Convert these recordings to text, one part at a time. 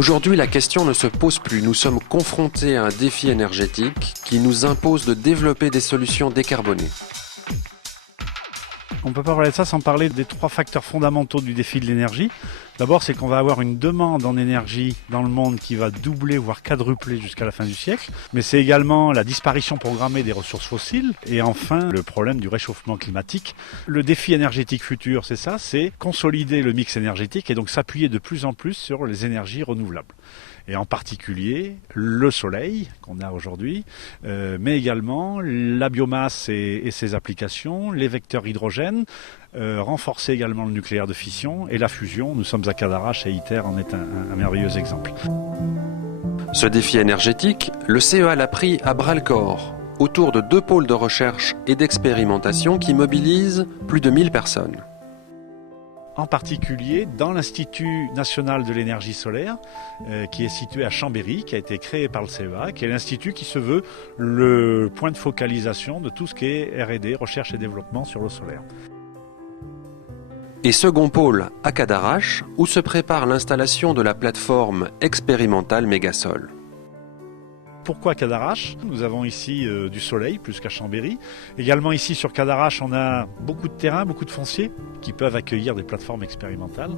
Aujourd'hui, la question ne se pose plus. Nous sommes confrontés à un défi énergétique qui nous impose de développer des solutions décarbonées. On ne peut pas parler de ça sans parler des 3 facteurs fondamentaux du défi de l'énergie. D'abord, c'est qu'on va avoir une demande en énergie dans le monde qui va doubler, voire quadrupler jusqu'à la fin du siècle. Mais c'est également la disparition programmée des ressources fossiles. Et enfin, le problème du réchauffement climatique. Le défi énergétique futur, c'est ça, c'est consolider le mix énergétique et donc s'appuyer de plus en plus sur les énergies renouvelables. Et en particulier le soleil qu'on a aujourd'hui, mais également la biomasse et ses applications, les vecteurs hydrogène, renforcer également le nucléaire de fission et la fusion. Nous sommes à Cadarache et ITER en est un merveilleux exemple. Ce défi énergétique, le CEA l'a pris à bras-le-corps, autour de 2 pôles de recherche et d'expérimentation qui mobilisent plus de 1000 personnes. En particulier dans l'Institut national de l'énergie solaire, qui est situé à Chambéry, qui a été créé par le CEA, qui est l'institut qui se veut le point de focalisation de tout ce qui est R&D, recherche et développement sur le solaire. Et second pôle à Cadarache, où se prépare l'installation de la plateforme expérimentale Mégasol. Pourquoi Cadarache? Nous avons ici du soleil plus qu'à Chambéry. Également ici sur Cadarache, on a beaucoup de terrains, beaucoup de fonciers qui peuvent accueillir des plateformes expérimentales.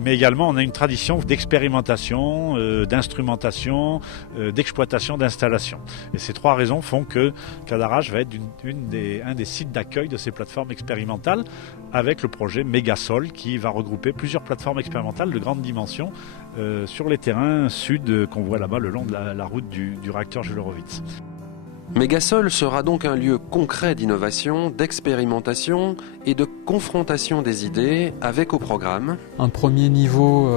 Mais également, on a une tradition d'expérimentation, d'instrumentation, d'exploitation, d'installation. Et ces 3 raisons font que Cadarache va être un des sites d'accueil de ces plateformes expérimentales avec le projet Mégasol qui va regrouper plusieurs plateformes expérimentales de grande dimension sur les terrains sud qu'on voit là-bas le long de la route du réacteur Jules Horowitz. Mégasol sera donc un lieu concret d'innovation, d'expérimentation et de confrontation des idées avec au programme un premier niveau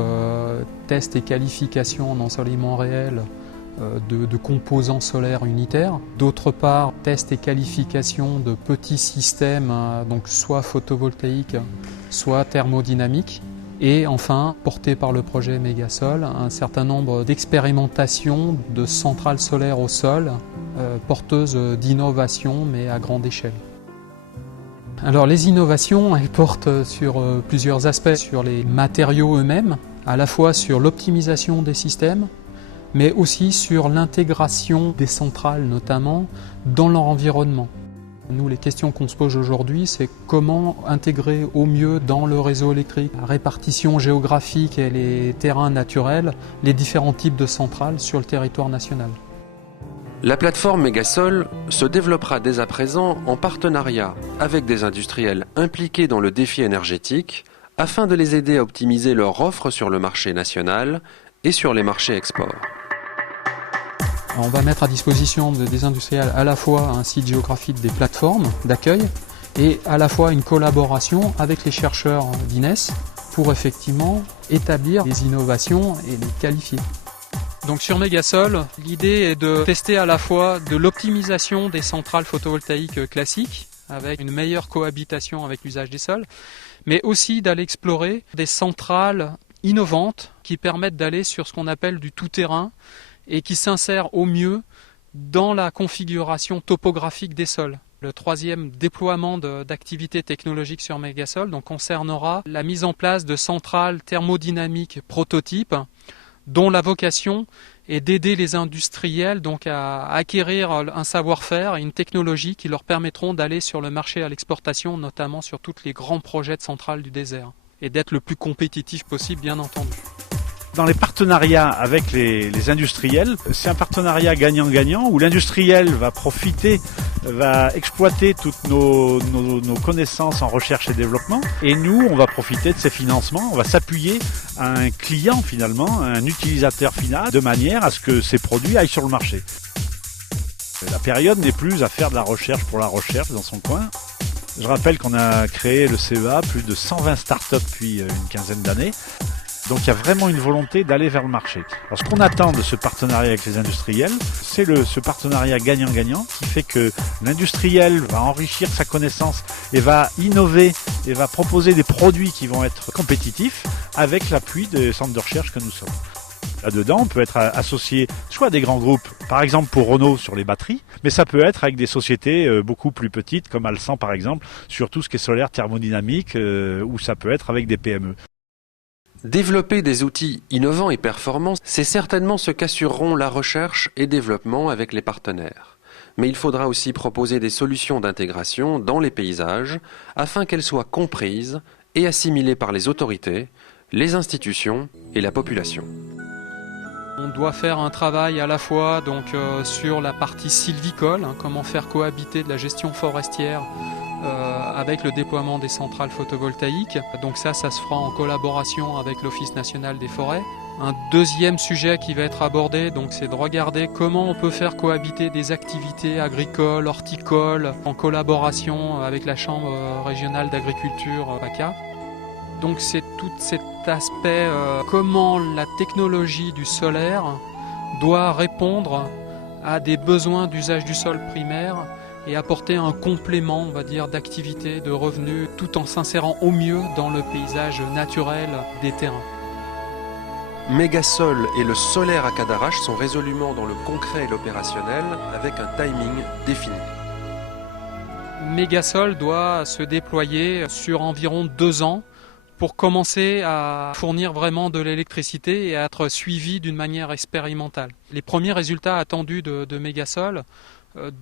test et qualification en ensoleillement réel de composants solaires unitaires. D'autre part, test et qualification de petits systèmes, donc soit photovoltaïques, soit thermodynamiques. Et enfin, porté par le projet Mégasol, un certain nombre d'expérimentations de centrales solaires au sol, porteuses d'innovations mais à grande échelle. Alors les innovations, elles portent sur plusieurs aspects, sur les matériaux eux-mêmes, à la fois sur l'optimisation des systèmes, mais aussi sur l'intégration des centrales notamment dans leur environnement. Nous, les questions qu'on se pose aujourd'hui, c'est comment intégrer au mieux dans le réseau électrique, la répartition géographique et les terrains naturels, les différents types de centrales sur le territoire national. La plateforme Mégasol se développera dès à présent en partenariat avec des industriels impliqués dans le défi énergétique afin de les aider à optimiser leur offre sur le marché national et sur les marchés export. On va mettre à disposition des industriels à la fois un site géographique des plateformes d'accueil et à la fois une collaboration avec les chercheurs d'INES pour effectivement établir des innovations et les qualifier. Donc sur Mégasol, l'idée est de tester à la fois de l'optimisation des centrales photovoltaïques classiques avec une meilleure cohabitation avec l'usage des sols, mais aussi d'aller explorer des centrales innovantes qui permettent d'aller sur ce qu'on appelle du tout-terrain et qui s'insèrent au mieux dans la configuration topographique des sols. Le 3e déploiement d'activités technologiques sur Mégasol concernera la mise en place de centrales thermodynamiques prototypes dont la vocation est d'aider les industriels à acquérir un savoir-faire et une technologie qui leur permettront d'aller sur le marché à l'exportation, notamment sur tous les grands projets de centrales du désert, et d'être le plus compétitif possible, bien entendu. Dans les partenariats avec les industriels, c'est un partenariat gagnant-gagnant où l'industriel va profiter, va exploiter toutes nos connaissances en recherche et développement et nous, on va profiter de ces financements, on va s'appuyer à un client finalement, un utilisateur final, de manière à ce que ces produits aillent sur le marché. La période n'est plus à faire de la recherche pour la recherche dans son coin. Je rappelle qu'on a créé le CEA, plus de 120 startups depuis une quinzaine d'années. Donc il y a vraiment une volonté d'aller vers le marché. Alors ce qu'on attend de ce partenariat avec les industriels, c'est ce partenariat gagnant-gagnant qui fait que l'industriel va enrichir sa connaissance et va innover et va proposer des produits qui vont être compétitifs avec l'appui des centres de recherche que nous sommes. Là-dedans, on peut être associé soit à des grands groupes, par exemple pour Renault sur les batteries, mais ça peut être avec des sociétés beaucoup plus petites comme Alsan par exemple, sur tout ce qui est solaire thermodynamique, ou ça peut être avec des PME. Développer des outils innovants et performants, c'est certainement ce qu'assureront la recherche et développement avec les partenaires. Mais il faudra aussi proposer des solutions d'intégration dans les paysages afin qu'elles soient comprises et assimilées par les autorités, les institutions et la population. On doit faire un travail à la fois sur la partie sylvicole, comment faire cohabiter de la gestion forestière avec le déploiement des centrales photovoltaïques. Donc ça se fera en collaboration avec l'Office national des forêts. Un deuxième sujet qui va être abordé, c'est de regarder comment on peut faire cohabiter des activités agricoles, horticoles, en collaboration avec la Chambre régionale d'agriculture PACA. Donc c'est tout cet aspect, comment la technologie du solaire doit répondre à des besoins d'usage du sol primaire et apporter un complément, on va dire, d'activité, de revenus, tout en s'insérant au mieux dans le paysage naturel des terrains. Mégasol et le solaire à Cadarache sont résolument dans le concret et l'opérationnel avec un timing défini. Mégasol doit se déployer sur environ 2 ans pour commencer à fournir vraiment de l'électricité et à être suivi d'une manière expérimentale. Les premiers résultats attendus de Mégasol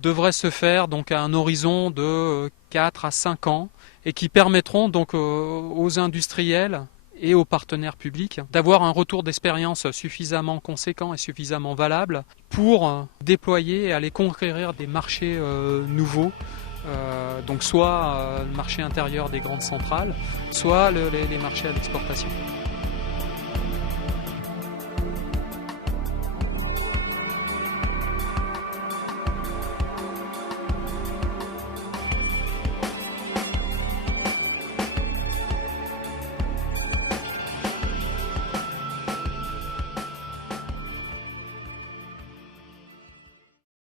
devraient se faire à un horizon de 4 à 5 ans et qui permettront aux industriels et aux partenaires publics d'avoir un retour d'expérience suffisamment conséquent et suffisamment valable pour déployer et aller conquérir des marchés nouveaux, soit le marché intérieur des grandes centrales, soit les marchés à l'exportation.